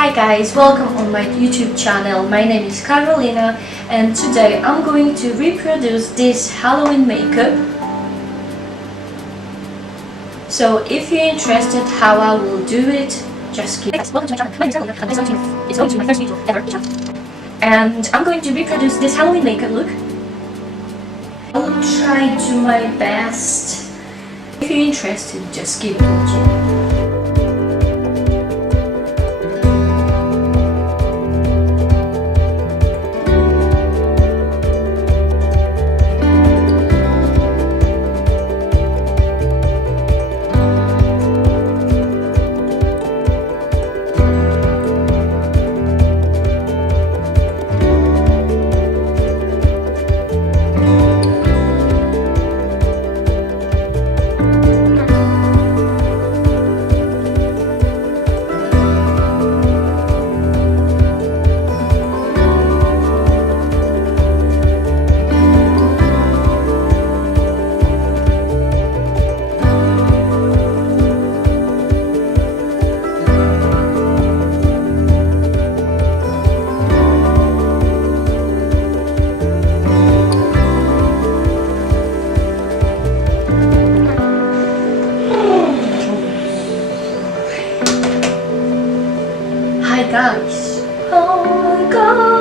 Hi guys, welcome on my YouTube channel. My name is Carolina and today I'm going to reproduce this Halloween makeup. So if you're interested how I will do it, just keep welcome to my channel. My name is Carolina and it's going to be my first video ever. And I'm going to reproduce this Halloween makeup look. I will try to do my best. If you're interested, just keep watching. Hi guys. Oh my god.